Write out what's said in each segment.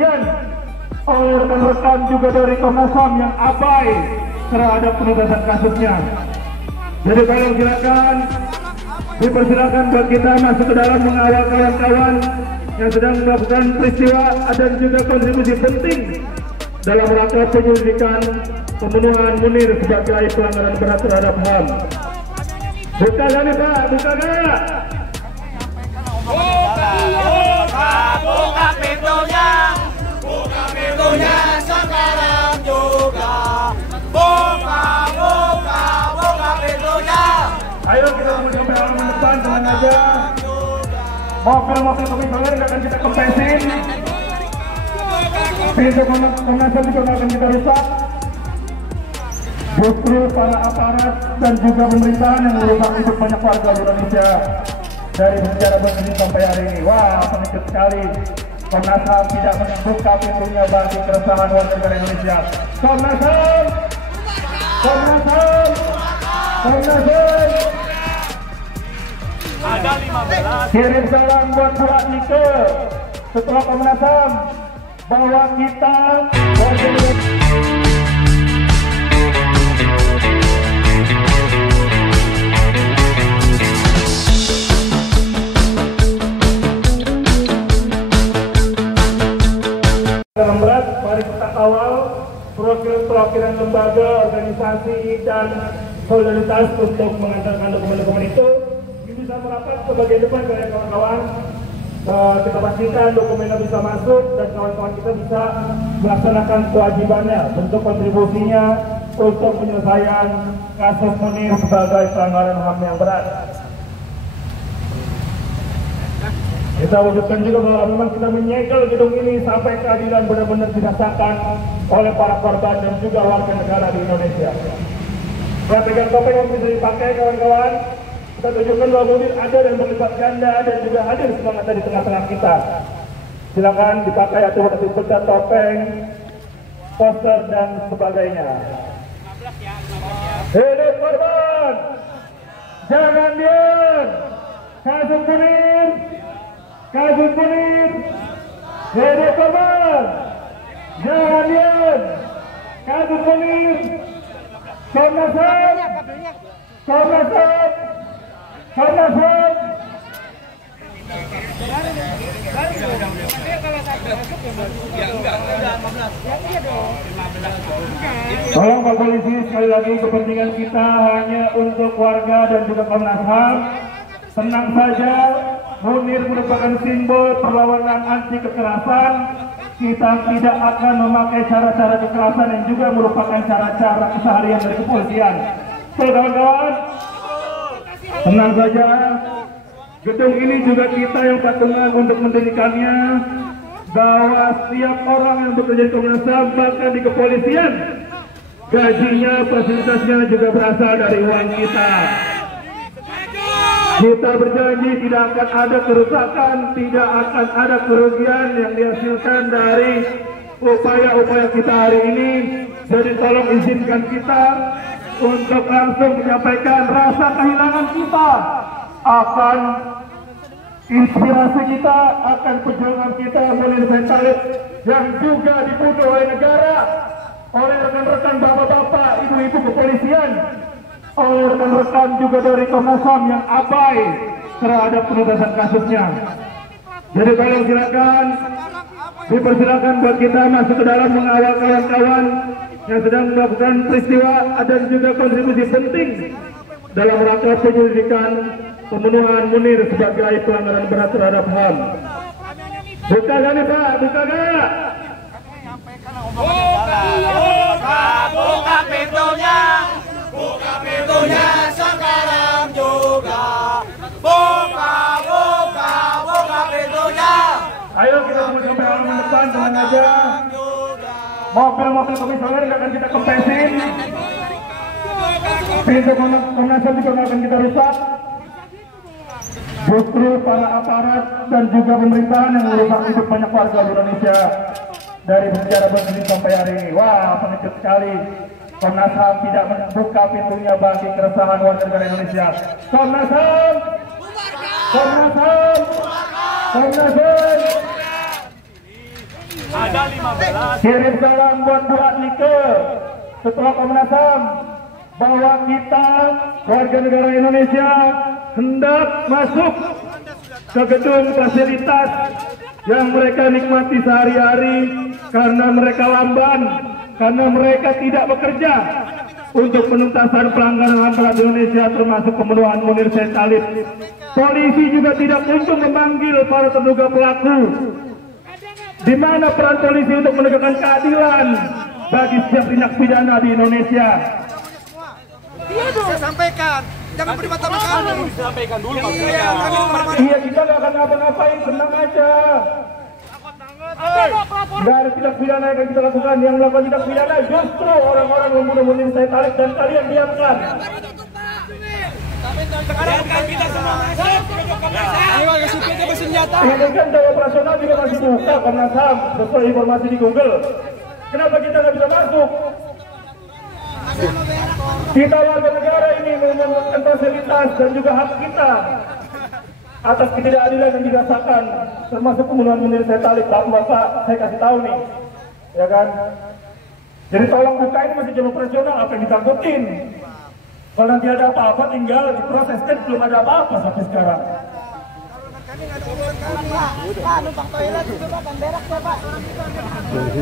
kepolisian, oleh rekan-rekan juga dari Komnas HAM yang abai terhadap penuntasan kasusnya. Jadi tolong silakan, dipersilakan buat kita masuk ke dalam mengawal kawan-kawan yang sedang melakukan peristiwa dan juga kontribusi penting dalam rangka penyelidikan pembunuhan Munir sebagai pelanggaran berat terhadap HAM. Buka gak nih Pak? Buka gak? Buka pintunya, buka pintunya sekarang juga. Buka pintunya. Ayo kita mau sampai halaman depan, tenang aja. Mobil-mobil komisioner nggak akan kita kempesin. Pintu Komnas HAM juga nggak akan kita rusak. Justru para aparat dan juga pemerintahan yang merusak hidup banyak warga Indonesia dari sejarah begini sampai hari ini. Wah, pengecut sekali. Komnas HAM tidak membuka pintunya bagi keresahan warga negara Indonesia. Komnas HAM, Komnas HAM, Komnas HAM. Ada 15. Kirim salam buat Pak Nike setelah Komnas HAM bahwa kita berat. Mari kita kawal perwakilan lembaga, organisasi dan solidaritas untuk mengantarkan dokumen-dokumen itu. Bisa merapat ke bagian depan kawan-kawan. Kita pastikan dokumennya bisa masuk dan kawan-kawan kita bisa melaksanakan kewajibannya, bentuk kontribusinya untuk penyelesaian kasus Munir sebagai pelanggaran HAM yang berat. Kita wujudkan juga bahwa memang kita menyegel gedung ini sampai keadilan benar-benar dirasakan oleh para korban dan juga warga negara di Indonesia. Ya, pegang topeng yang bisa dipakai kawan-kawan. Kita tunjukkan bahwa Munir ada dan berlipat ganda dan juga hadir semangatnya di tengah-tengah kita. Silakan dipakai atau berbeda topeng, poster dan sebagainya. Hidup korban, jangan diam. Kasus Munir, kasus Munir. Hidup korban, jangan diam. Kasus Munir. Komnas HAM, Komnas HAM. Komnas HAM. Tolong Pak Polisi, sekali lagi kepentingan kita hanya untuk warga dan juga Komnas HAM. Tenang saja, Munir merupakan simbol perlawanan anti kekerasan. Kita tidak akan memakai cara-cara kekerasan yang juga merupakan cara-cara keseharian dari kepolisian. Kawan-kawan, tenang saja, gedung ini juga kita yang patungan untuk mendirikannya, bahwa setiap orang yang bekerja di Komnas HAM bahkan di kepolisian, gajinya, fasilitasnya juga berasal dari uang kita. Kita berjanji tidak akan ada kerusakan, tidak akan ada kerugian yang dihasilkan dari upaya-upaya kita hari ini. Jadi tolong izinkan kita untuk langsung menyampaikan rasa kehilangan kita akan inspirasi kita, akan perjuangan kita Munir bin Khalid yang juga dibunuh oleh negara, oleh rekan-rekan bapak-bapak, ibu-ibu kepolisian, oleh rekan-rekan juga dari Komnas HAM yang abai terhadap penuntasan kasusnya. Jadi tolong silakan, dipersilakan buat kita masuk ke dalam mengawal kawan-kawan yang sedang melakukan peristiwa dan juga kontribusi penting dalam rangka penyelidikan pembunuhan Munir sebagai pelanggaran berat terhadap HAM. Buka gak nih Pak? Buka gak? Buka pintunya, buka pintunya sekarang juga. Buka pintunya. Ayo kita mau sampai halaman depan, tenang aja. Mobil-mobil komisioner nggak akan kita kempesin. Pintu Komnas HAM juga nggak akan kita rusak. Justru para aparat dan juga pemerintahan yang merusak hidup banyak warga Indonesia dari sejarah begini sampai hari ini. Wah, pengecut sekali. Komnas HAM tidak membuka pintunya bagi keresahan warga negara Indonesia. Komnas HAM, Komnas HAM, Komnas HAM. Ada 15. Kirim salam buat Bu Adlike, Ketua Komnas HAM, bahwa kita warga negara Indonesia hendak masuk ke gedung fasilitas yang mereka nikmati sehari-hari karena mereka lamban, karena mereka tidak bekerja untuk penuntasan pelanggaran HAM berat di Indonesia, termasuk pembunuhan Munir Said Talib. Polisi juga tidak kunjung memanggil para terduga pelaku. Di mana peran polisi untuk menegakkan keadilan bagi setiap tindak pidana di Indonesia? Saya sampaikan, jangan berdebat-debat. Disampaikan dulu Pak. Iya, kita nggak akan ngapa-ngapain, tenang aja. Nggak ada tindak pidana yang kita lakukan. Yang melakukan tindak pidana justru orang-orang membunuh Munir Said Talib, dan kalian diamkan. Biarkan kita semua masuk. Ayo, supirnya bersenjata. Ini kan jaya operasional juga masih buka Komnas HAM sesuai informasi di Google. Kenapa kita nggak bisa masuk? Kita warga negara ini menggunakan fasilitas dan juga hak kita atas ketidakadilan yang dirasakan, termasuk pembunuhan Munir Said Talib. Bapak, saya kasih tahu nih, ya kan? Jadi tolong buka, ini masih jam operasional, apa yang ditakutin? Kalau nanti ada apa-apa tinggal diproses, kan belum ada apa-apa sampai sekarang. Pak, numpang toilet itu Pak, kan berak ya Pak.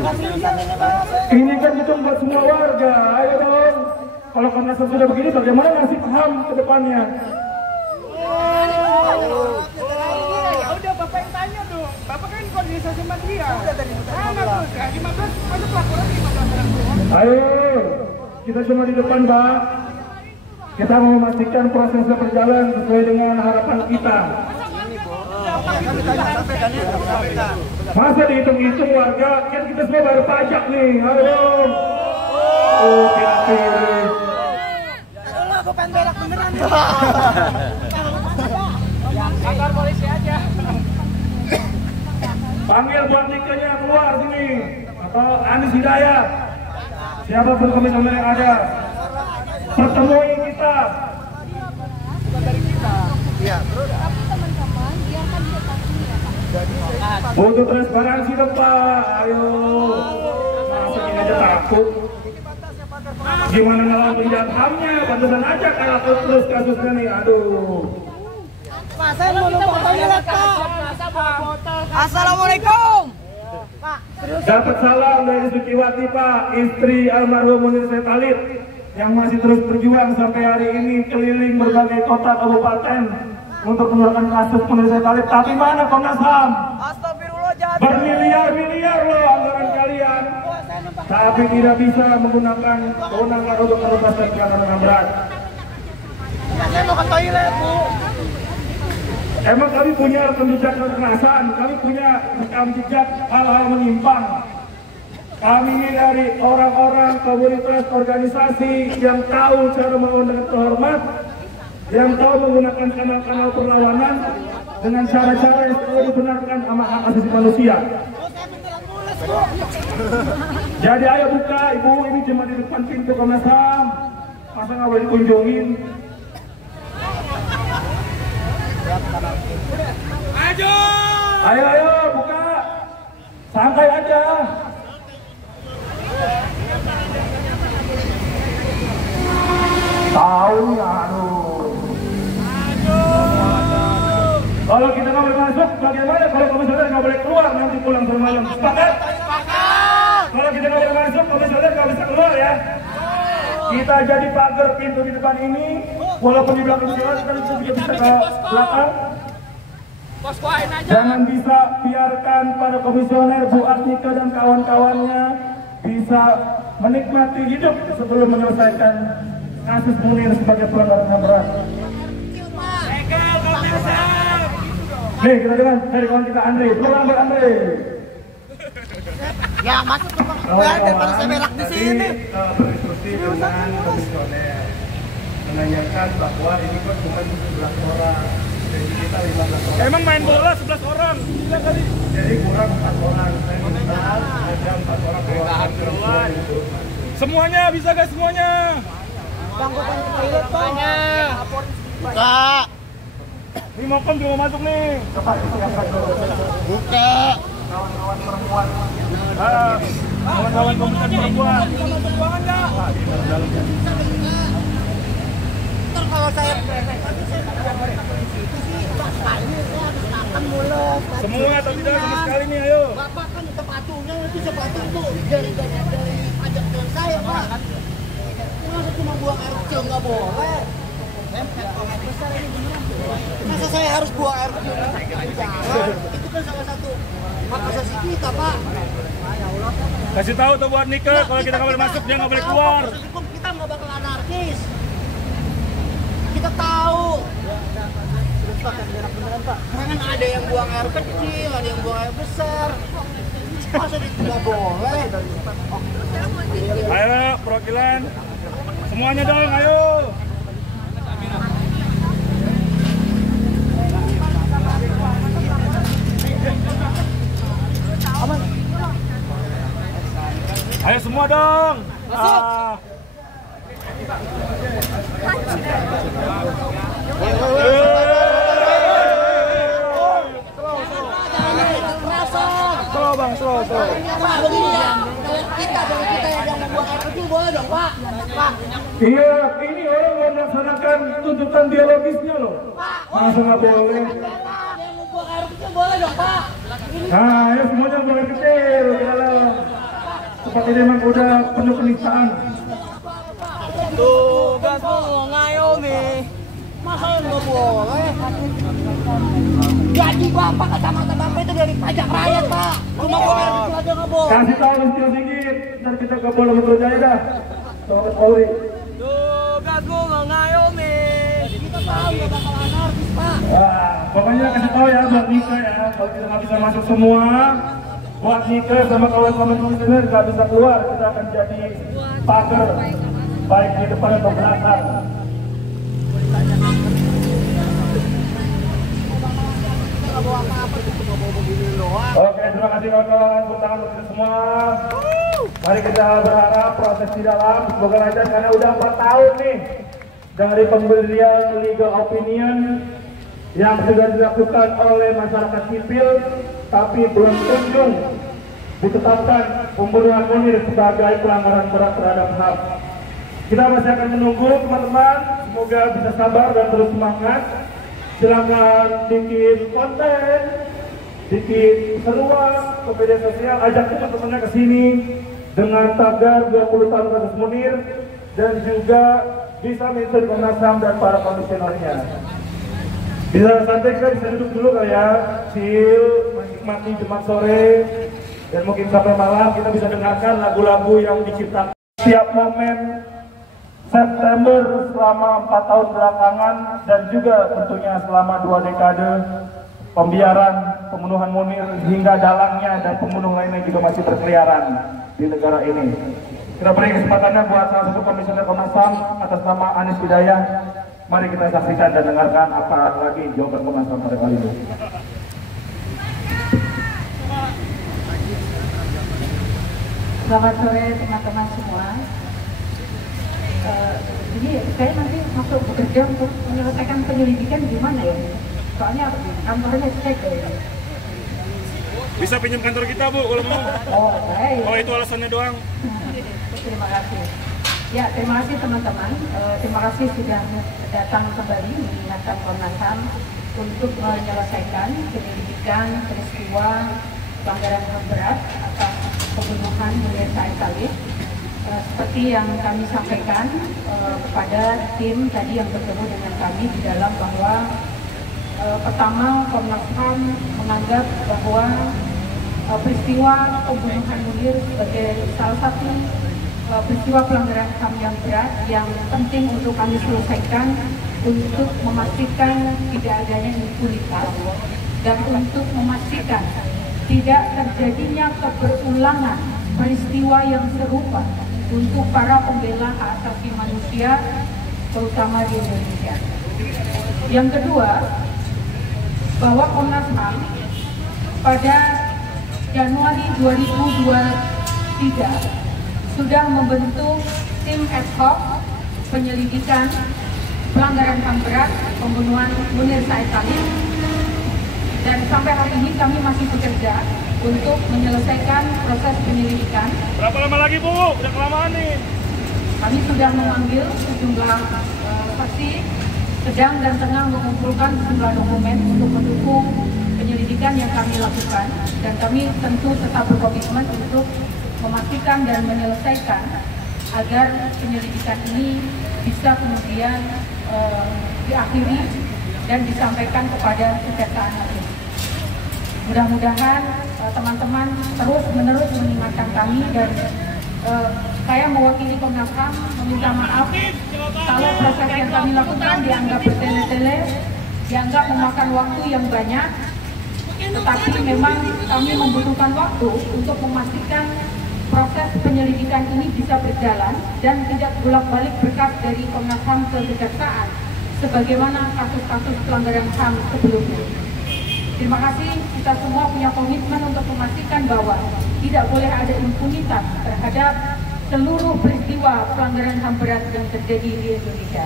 Kasihan ini Pak. Ini kan itu buat semua warga, ayo dong. Kalau Komnas HAM sudah begini, bagaimana nasib HAM ke depannya? Ya udah Bapak yang tanya dong. Bapak kan koordinasi sama dia. Udah tadi 15 masuk laporan 15 orang. Ayo, kita semua di depan, Pak. Kita mau memastikan prosesnya berjalan sesuai dengan harapan kita. Masa dihitung-hitung warga, kan kita semua bayar pajak nih, ayo. Oh, pilih. Aduh, aku pengen berak beneran. Kantor polisi aja. Panggil buat nikahnya keluar sini, atau Anies Hidayat, siapapun komisioner yang ada, pertemui kita. Untuk transparansi dong Pak, ayo. Masa ini aja takut. Gimana ngelawan penjahat HAM-nya, bantuan aja kalah terus kasusnya nih, aduh. Pak, saya mau numpang toilet Pak. Assalamualaikum. Pak, Dapat salam dari Suciwati Pak, istri almarhum Munir Said Talib, yang masih terus berjuang sampai hari ini keliling berbagai kota kabupaten untuk menyelesaikan kasus Munir Said Talib. Tapi mana Komnas HAM? astagfirullah jahat. Bermiliar-miliar loh anggaran kalian, tapi tidak bisa menggunakan kewenangan untuk menuntaskan pelanggaran HAM berat. Saya mau ke toilet Bu. Emang kami punya rekam jejak kekerasan, kami punya rekam jejak hal-hal menyimpang. Kami ini dari orang-orang komunitas organisasi yang tahu cara melawan dengan terhormat, yang tahu menggunakan kanal-kanal perlawanan dengan cara-cara yang selalu dibenarkan sama hak asasi manusia. Jadi ayo buka, Ibu, ini cuma di depan pintu Komnas HAM. Masa nggak boleh dikunjungin? Maju. Ayo buka, santai aja. Tahu ya, aduh. Kalau kita nggak boleh masuk, bagaimana kalau komisioner nggak boleh keluar nanti pulang malam? Sepakat? Kalau kita nggak boleh masuk, komisioner nggak bisa keluar ya. Kita jadi pagar pintu di depan ini, walaupun di belakang jalan kita juga bisa ke belakang. Jangan bisa biarkan para komisioner, Bu Adlike dan kawan-kawannya bisa menikmati hidup sebelum menyelesaikan kasus Munir sebagai pelanggaran HAM berat. Nih kita dengar dari kawan kita Andre, pulang Andre. Ya masuk ke Pak. Daripada saya berak di sini. Berinstruksi dengan komisioner menanyakan bahwa ini kan bukan 11 orang, jadi kita 15 orang. Emang main bola 11 orang. Gila kali. Jadi kurang 4 orang. Ada 4 orang keluar. Semuanya bisa guys, semuanya. Bang, gue pengen ke toilet Bang. Buka. Ini Mokom juga mau masuk nih. Cepat siapkan dulu. Buka. Kawan-kawan perempuan kawan-kawan komunitas perempuan. Ntar kalau saya akan mulut. Semua atau tidak sama sekali nih, ayo. Bapak kan sepatunya itu sepatu itu dari pajak jalan saya, Pak. Masa cuma buang air kecil nggak boleh? Masa saya harus buang air kecil? Jangan. Itu kan salah satu hak asasi kita, Pak. Kasih tahu tuh buat Nike, kalau kita nggak boleh masuk, dia nggak boleh keluar. Kita nggak bakal anarkis. Kita tahu. Jangan ada yang buang air kecil, ada yang buang air besar. Masa itu nggak boleh? Ayo, perwakilan. Semuanya dong, ayo. Ayo semua dong. Slow bang, slow. Pak, begini ya. Kita yang membuang air kecil boleh dong, Pak. Pak. Iya, ini orang mau melaksanakan tuntutan biologisnya loh. Masa nggak boleh? Yang membuang air kecil boleh dong, Pak. Nah, ayo semuanya boleh kecil. Dalam. Seperti ini memang udah penuh penistaan. Tugasmu ngayomi. Masa nggak boleh? Gaji Bapak kacamata Bapak itu dari pajak rakyat, Pak. Cuma buang air kecil aja nggak boleh. Kasih tahu Listio Sigit, ntar kita ke Polda Metro Jaya dah. Sama ke Polri. Tugasmu ngayomi. Kita tahu nggak bakal anarkis, Pak. Wah, pokoknya kasih tahu ya buat Nika ya, kalau kita nggak bisa masuk semua, buat Nika sama kawan-kawan komisioner nggak bisa keluar, kita akan jadi pagar baik di depan atau belakang. Oke, terima kasih kawan-kawan, tepuk tangan untuk kita semua. Mari kita berharap proses di dalam semoga lancar karena udah 4 tahun nih dari pemberian legal opinion yang sudah dilakukan oleh masyarakat sipil, tapi belum kunjung ditetapkan pembunuhan Munir sebagai pelanggaran berat terhadap HAM. Kita masih akan menunggu teman-teman, semoga bisa sabar dan terus semangat. Silakan bikin konten, bikin seruan ke media sosial, ajak teman-temannya ke sini dengan tagar 20 tahun kasus Munir dan juga bisa mention Komnas HAM dan para komisionernya. Bisa santai, kita bisa duduk dulu kali ya, chill, menikmati Jumat sore, dan mungkin sampai malam kita bisa dengarkan lagu-lagu yang diciptakan setiap momen September selama 4 tahun belakangan dan juga tentunya selama 2 dekade pembiaran, pembunuhan Munir hingga dalangnya dan pembunuh lainnya juga masih berkeliaran di negara ini. Kita beri kesempatannya buat salah satu komisioner Komnas HAM atas nama Anies Hidayah. Mari kita saksikan dan dengarkan apa lagi jawaban Komnas HAM pada kali ini. Selamat sore teman-teman semua. Jadi saya nanti masuk bekerja untuk menyelesaikan penyelidikan gimana ya? Soalnya kantornya cek ya. Bisa pinjam kantor kita, Bu, kalau mau. Oh, baik. Oh, itu alasannya doang. Terima kasih. Ya, terima kasih teman-teman. Terima kasih sudah datang kembali mengingatkan Komnas HAM untuk menyelesaikan penyelidikan peristiwa pelanggaran HAM berat atas pembunuhan Munir Said Talib. Seperti yang kami sampaikan kepada tim tadi yang bertemu dengan kami di dalam bahwa pertama Komnas HAM menganggap bahwa peristiwa pembunuhan Munir sebagai salah satu peristiwa pelanggaran HAM yang berat yang penting untuk kami selesaikan untuk memastikan tidak adanya impunitas dan untuk memastikan tidak terjadinya keberulangan peristiwa yang serupa untuk para pembela hak asasi manusia terutama di Indonesia. Yang kedua, bahwa Komnas HAM pada Januari 2023 sudah membentuk tim ad hoc penyelidikan pelanggaran HAM berat pembunuhan Munir Said Talib, dan sampai hari ini kami masih bekerja untuk menyelesaikan proses penyelidikan. Berapa lama lagi Bu? Udah kelamaan nih. Kami sudah memanggil sejumlah saksi, sedang dan tengah mengumpulkan sejumlah dokumen untuk mendukung penyelidikan yang kami lakukan, dan kami tentu tetap berkomitmen untuk memastikan dan menyelesaikan agar penyelidikan ini bisa kemudian diakhiri dan disampaikan kepada Kejaksaan Agung. Mudah-mudahan teman-teman terus-menerus mengingatkan kami, dan saya mewakili Komnas HAM meminta maaf kalau proses yang kami lakukan dianggap bertele-tele, dianggap memakan waktu yang banyak, tetapi memang kami membutuhkan waktu untuk memastikan proses penyelidikan ini bisa berjalan dan tidak bolak-balik berkas dari Komnas HAM ke Kejaksaan sebagaimana kasus-kasus pelanggaran HAM sebelumnya. Terima kasih, kita semua punya komitmen untuk memastikan bahwa tidak boleh ada impunitas terhadap seluruh peristiwa pelanggaran HAM berat yang terjadi di Indonesia.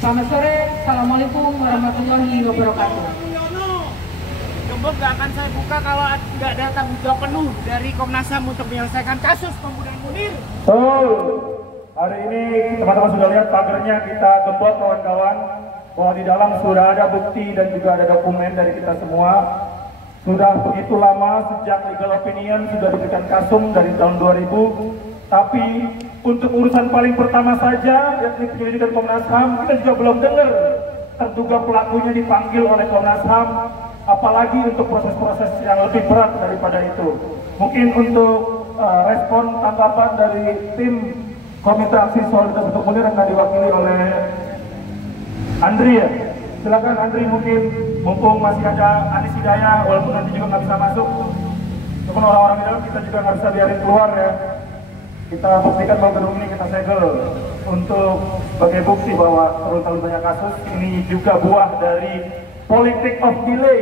Selamat sore, Assalamualaikum warahmatullahi wabarakatuh. Gembok nggak akan saya buka kalau nggak ada tanggung jawab penuh dari Komnas HAM untuk menyelesaikan kasus pembunuhan Munir. Hari ini teman-teman sudah lihat pagernya kita gembok kawan-kawan, bahwa di dalam sudah ada bukti dan juga ada dokumen dari kita semua. Sudah begitu lama sejak legal opinion sudah diberikan kasum dari tahun 2000, tapi untuk urusan paling pertama saja yakni penyelidikan Komnas HAM, kita juga belum dengar terduga pelakunya dipanggil oleh Komnas HAM, apalagi untuk proses-proses yang lebih berat daripada itu. Mungkin untuk respon tanggapan dari tim Komite Aksi Solidaritas untuk Munir yang diwakili oleh Andri ya. Silakan Andri, mungkin mumpung masih ada Anis Hidayah, walaupun nanti juga nggak bisa masuk, walaupun orang-orang di dalam kita juga nggak bisa biarin keluar ya. Kita buktikan bahwa gedung ini kita segel untuk sebagai bukti bahwa terlalu banyak kasus ini juga buah dari politik of delay,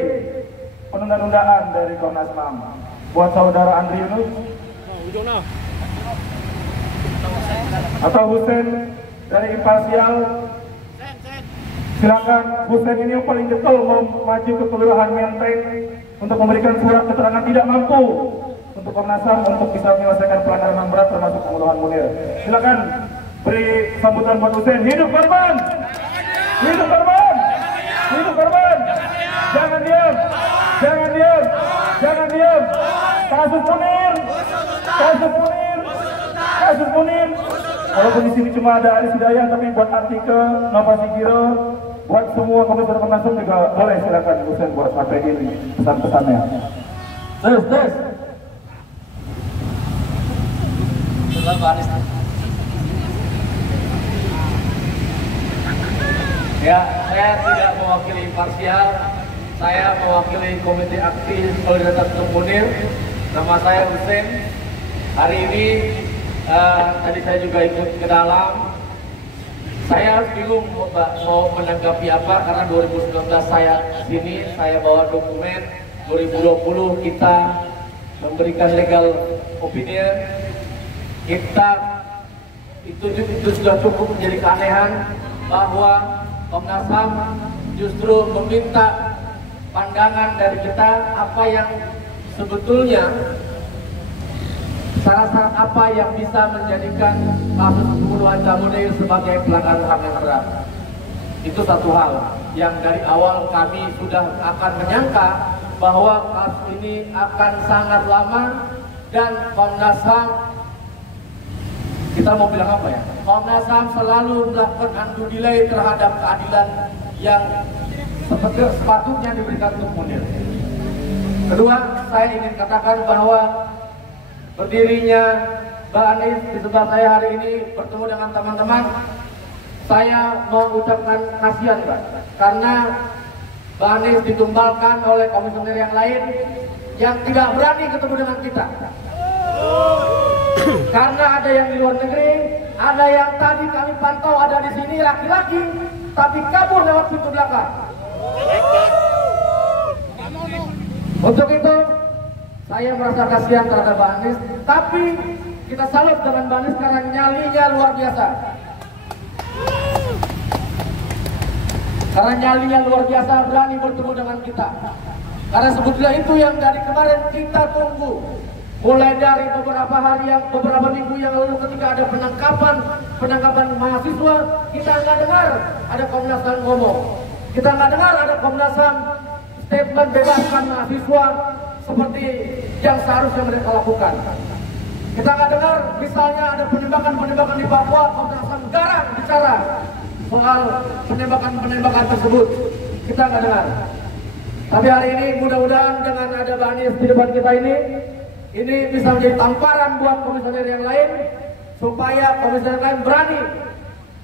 penundaan-undaan dari Komnas HAM. Buat saudara Andri Yunus atau Husein dari Imparsial, silakan. Husein ini yang paling getol mau maju ke Kelurahan Menteng untuk memberikan surat keterangan tidak mampu untuk Komnas HAM untuk bisa menyelesaikan pelanggaran HAM berat termasuk pembunuhan Munir. Silakan beri sambutan buat Husein. Hidup korban! Hidup korban! Hidup korban! Jangan diam! Jangan diam! Jangan diam! Kasus Munir! Kasus Munir! Kasus Munir! Walaupun di sini cuma ada Anis Hidayah, tapi buat Artika, Nova Sigiro, buat semua komisioner Komnas HAM juga boleh, silakan Husein buat sampaikan pesan-pesannya. Terus. Ya, saya tidak mewakili Imparsial, saya mewakili Komite Aksi Solidaritas untuk Munir. Nama saya Husein. Hari ini tadi saya juga ikut ke dalam. Saya bingung mau menanggapi apa, karena 2019 saya sini, saya bawa dokumen. 2020 kita memberikan legal opinion. Kita itu sudah cukup menjadi keanehan bahwa Komnas HAM justru meminta pandangan dari kita apa yang sebetulnya syarat-syarat apa yang bisa menjadikan kasus pembunuhan Munir sebagai pelanggaran HAM yang berat. Itu satu hal yang dari awal kami sudah akan menyangka bahwa kasus ini akan sangat lama, dan Komnas HAM, kita mau bilang apa ya? Komnas HAM selalu melakukan undue delay terhadap keadilan yang sepatutnya diberikan untuk Munir. Kedua, saya ingin katakan bahwa berdirinya Mbak Anis di sebelah saya hari ini bertemu dengan teman-teman, saya mau ucapkan kasihan Mbak, karena Mbak Anis ditumbalkan oleh komisioner yang lain yang tidak berani ketemu dengan kita. Karena ada yang di luar negeri, ada yang tadi kami pantau ada di sini laki-laki, tapi kabur lewat pintu belakang. Untuk itu, saya merasa kasihan terhadap Mbak Anis, tapi kita salut dengan Mbak Anis karena nyalinya luar biasa. Karena nyalinya luar biasa, berani bertemu dengan kita. Karena sebetulnya itu yang dari kemarin kita tunggu. Mulai dari beberapa minggu yang lalu ketika ada penangkapan mahasiswa, kita nggak dengar ada Komnas HAM ngomong. Kita nggak dengar ada Komnas HAM statement bebaskan mahasiswa seperti yang seharusnya mereka lakukan. Kita nggak dengar misalnya ada penembakan di Papua, Komnas HAM garang bicara soal penembakan tersebut. Kita nggak dengar. Tapi hari ini mudah-mudahan dengan ada Mbak Anies di depan kita ini bisa menjadi tamparan buat komisioner yang lain supaya komisioner lain berani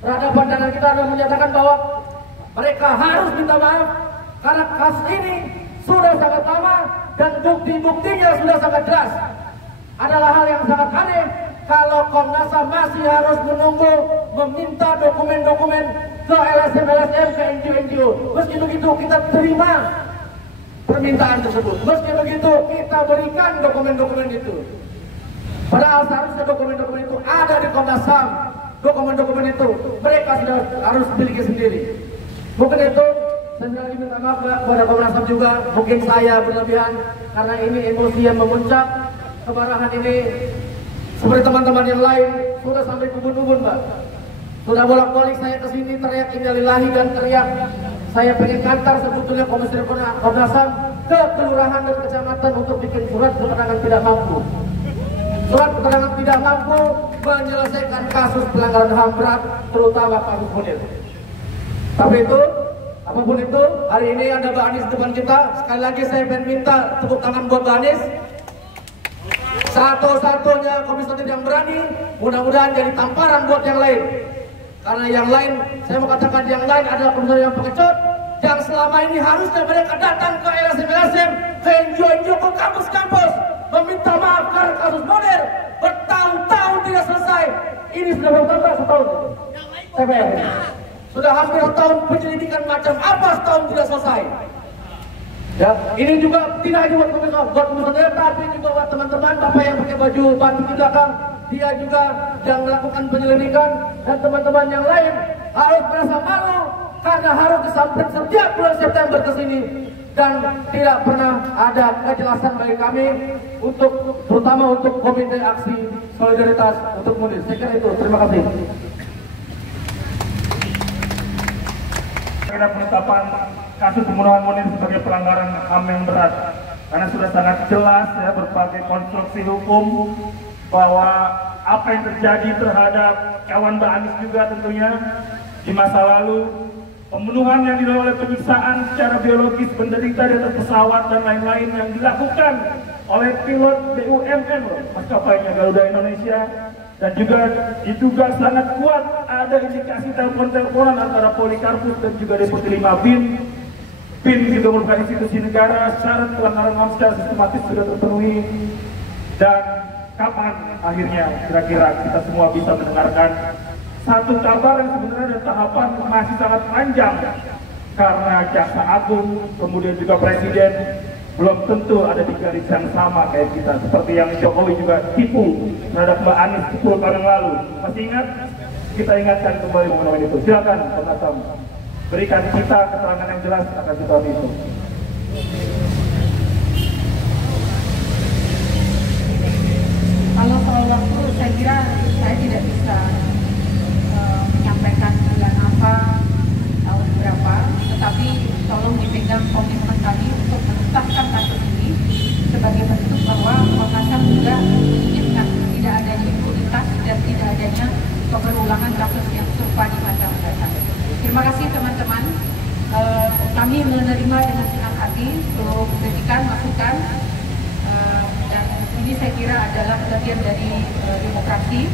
berhadapan dengan kita dan menyatakan bahwa mereka harus minta maaf karena kasus ini sudah sangat lama dan bukti-buktinya sudah sangat jelas. Adalah hal yang sangat aneh kalau Komnas HAM masih harus menunggu meminta dokumen-dokumen ke LSM, ke NGO. Meski begitu kita terima permintaan tersebut. Meski begitu kita berikan dokumen-dokumen itu. Padahal seharusnya dokumen-dokumen itu ada di Komnas HAM. Dokumen-dokumen itu mereka sudah harus miliki sendiri. Mungkin itu saya lagi minta maaf kepada Komnas HAM juga. Mungkin saya berlebihan karena ini emosi yang memuncak. Kemarahan ini seperti teman-teman yang lain sudah sampai kubun-kubun, Mbak. Sudah bolak-balik saya ke sini teriak innalillahi dan teriak saya pengen kantor sebetulnya Komisioner Komnas HAM ke kelurahan dan kecamatan untuk bikin surat keterangan tidak mampu. Surat keterangan tidak mampu menyelesaikan kasus pelanggaran HAM berat, terutama kasus Munir. Tapi itu, apapun itu, hari ini ada Mbak Anies depan kita. Sekali lagi saya ingin minta tepuk tangan buat Mbak Anies. Satu-satunya komisioner yang berani, mudah-mudahan jadi tamparan buat yang lain. Karena yang lain, saya mau katakan yang lain adalah komisioner yang pengecut, yang selama ini harusnya mereka datang ke LSM, ke NGO, ke kampus-kampus, meminta maaf karena kasus Munir bertahun-tahun tidak selesai. Ini sudah berapa setahun? TPR. Sudah hampir setahun penyelidikan macam apa setahun tidak selesai. Ya, ini juga tidak hanya buat komisioner, tapi juga buat teman-teman Bapak yang pakai baju batik di belakang. Dia juga yang melakukan penyelidikan dan teman-teman yang lain harus merasa malu karena harus disampaikan setiap bulan September ke sini dan tidak pernah ada kejelasan bagi kami untuk terutama untuk Komite Aksi Solidaritas untuk Munir. Saya kira itu. Terima kasih. Kira penetapan kasus pembunuhan Munir sebagai pelanggaran HAM yang berat karena sudah sangat jelas ya berbagai konstruksi hukum bahwa apa yang terjadi terhadap kawan Mbak Anies juga tentunya di masa lalu, pembunuhan yang dilakukan oleh penyiksaan secara biologis penderita di atas pesawat dan lain-lain yang dilakukan oleh pilot BUMN maskapainya Garuda Indonesia, dan juga diduga sangat kuat ada indikasi telepon-teleponan antara Polikarpus dan juga Deputi 5 BIN. BIN juga merupakan institusi negara, syarat pelanggaran HAM secara sistematis sudah terpenuhi. Dan kapan akhirnya kira-kira kita semua bisa mendengarkan satu kabar yang sebenarnya ada tahapan masih sangat panjang karena Jaksa Agung kemudian juga Presiden belum tentu ada di garis yang sama kayak kita, seperti yang Jokowi juga tipu terhadap Mbak Anies 10 tahun yang lalu. Masih ingat? Kita ingatkan kembali mengenai itu. Silakan Komnas HAM berikan kita keterangan yang jelas akan situasi itu. Kalau soal waktu, saya kira saya tidak bisa menyampaikan bulan apa, tahun berapa, tetapi tolong dipegang komitmen kami untuk menuntaskan kasus ini sebagai bentuk bahwa Komnas HAM juga menginginkan tidak adanya impunitas dan tidak adanya berulangan kasus yang serupa di masa mendatang. Terima kasih teman-teman. Kami menerima dengan senang hati seluruh kritikan, masukan. Ini saya kira adalah bagian dari demokrasi,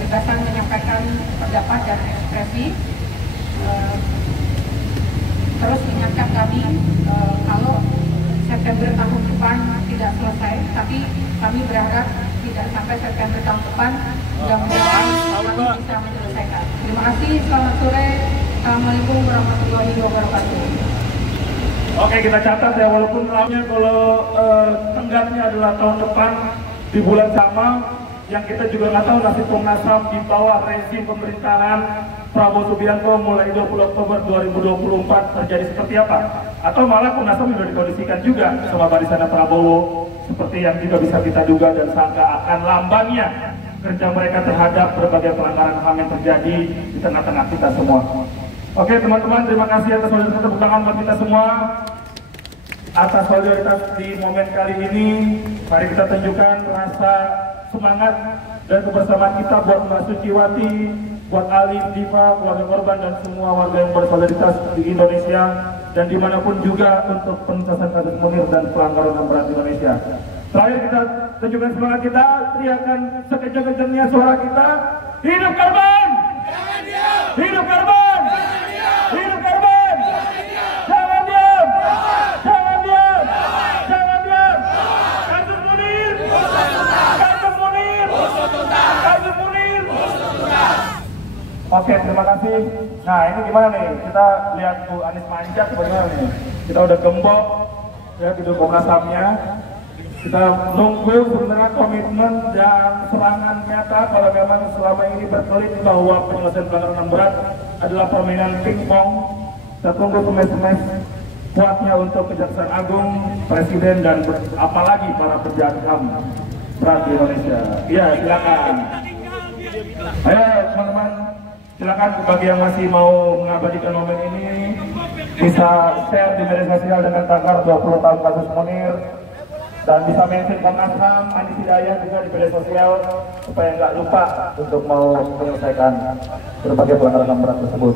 kebebasan menyampaikan pendapat dan ekspresi. Terus ingatkan kami kalau September tahun depan tidak selesai, tapi kami berharap tidak sampai September tahun depan, mudah-mudahan kami bisa menyelesaikan. Terima kasih, selamat sore, Assalamualaikum warahmatullahi wabarakatuh. Oke, kita catat ya, walaupun namanya kalau tenggatnya adalah tahun depan di bulan sama, yang kita juga nggak tahu nasib Komnas HAM di bawah rezim pemerintahan Prabowo Subianto mulai 20 Oktober 2024 terjadi seperti apa? Atau malah Komnas HAM sudah dikondisikan juga sama barisan Prabowo seperti yang juga bisa kita duga dan sangka akan lambannya kerja mereka terhadap berbagai pelanggaran HAM yang terjadi di tengah-tengah kita semua. Oke teman-teman, terima kasih atas solidaritas, tepuk tangan buat kita semua atas solidaritas di momen kali ini. Mari kita tunjukkan rasa semangat dan kebersamaan kita buat Mbak Suciwati, buat Alif, Diva, keluarga korban dan semua warga yang bersolidaritas di Indonesia dan dimanapun juga untuk penuntasan kasus Munir dan pelanggaran HAM berat di Indonesia. Terakhir kita tunjukkan semangat kita, teriakan sekejap-kejapnya suara kita, hidup korban! Hidup korban! Hidup korban! Jangan diam! Jangan diam! Jangan diam! Kasus Munir! Kasus Munir! Kasus Munir! Oke, terima kasih. Nah, ini gimana nih? Kita lihat Bu Anies manjat bagaimana nih? Kita udah gembok ya gedung Komnas HAM-nya. Kita nunggu sebenarnya komitmen dan serangan nyata kalau memang selama ini berkelit bahwa penyelesaian pelanggaran HAM berat adalah permainan pingpong. Kita tunggu semes-semes kuatnya untuk Kejaksaan Agung, Presiden dan apalagi para pejabat HAM berat di Indonesia. Iya, silakan. Ayo teman-teman, silakan bagi yang masih mau mengabadikan momen ini bisa share di media sosial dengan tagar 20 tahun kasus Munir. Dan bisa mention Komnas HAM, Anies Hidayah juga di media sosial supaya nggak lupa untuk mau menyelesaikan berbagai pelanggaran HAM berat tersebut.